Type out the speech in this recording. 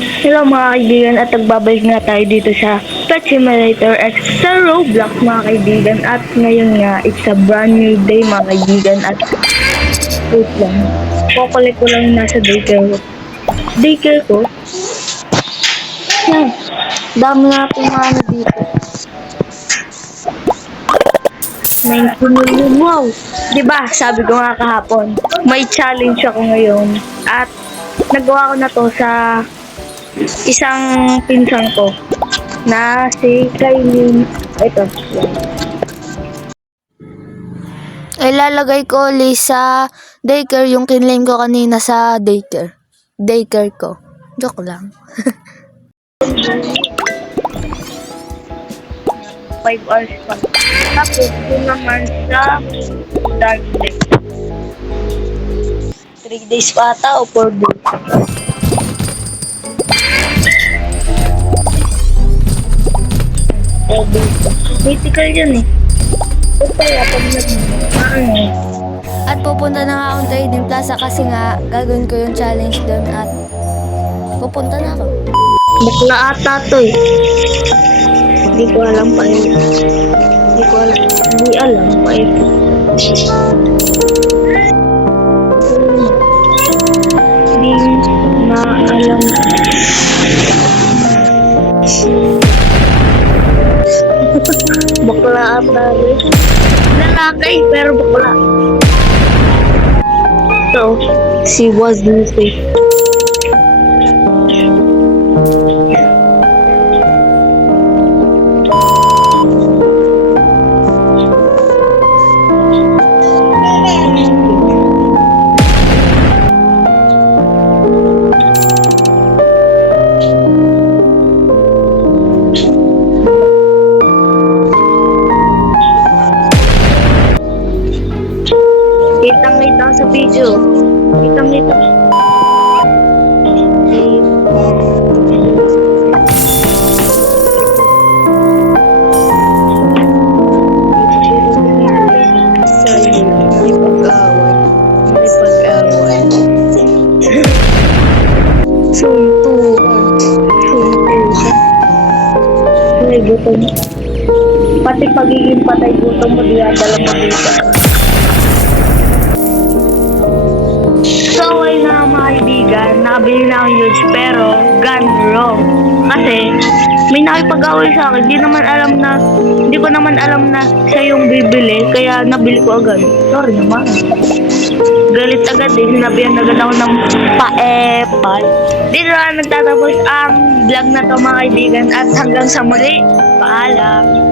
Hello mga kaibigan at nagbabalik nga tayo dito sa Pet Simulator X sa Roblox mga kaibigan at ngayon nga it's a brand new day mga kaibigan at wait lang. Kukulik ko lang yung nasa daycare ko. Daycare ko? Yan. Dami natin mga ano dito. 19 million. Wow! Diba? Sabi ko nga kahapon, may challenge ako ngayon at nagawa ko na to sa isang pinsan ko na si Kailin. Ito. Ilalagay ko ulit sa daycare yung kinlaim ko kanina sa daycare. Daycare ko. Joke lang. 5 hours pa. Tapos yun naman sa dark day. 3 days pa ata o 4 days. Critical yun eh. Ba't kaya pag ano? At pupunta na nga akong Trading Plaza kasi nga gagawin ko yung challenge doon at pupunta na ako. Bakla ata to eh. Hindi ko alam pa eh. Hindi ko alam. Hindi alam pa eh. Hindi na alam. Bakla ata eh. Lalaki pero bakla. So, she was Lucy. Kitang-kita sa video. Kitang-kita. May pag-away. May pag-away. Suntukan. Suntukan. May gutom. Pati pagiging patay gutom mo diya dala mo dito. So, ayun na mga kaibigan, nakabili na akong huge pero gone wrong. Kasi, may nakipag-away sa akin, hindi ko naman alam na siya yung bibili, kaya nabili ko agad. Sorry naman. Galit agad eh, sinabihan agad ako ng pa-epal. Dito na nagtatapos ang vlog na to mga kaibigan at hanggang sa muli, paalam.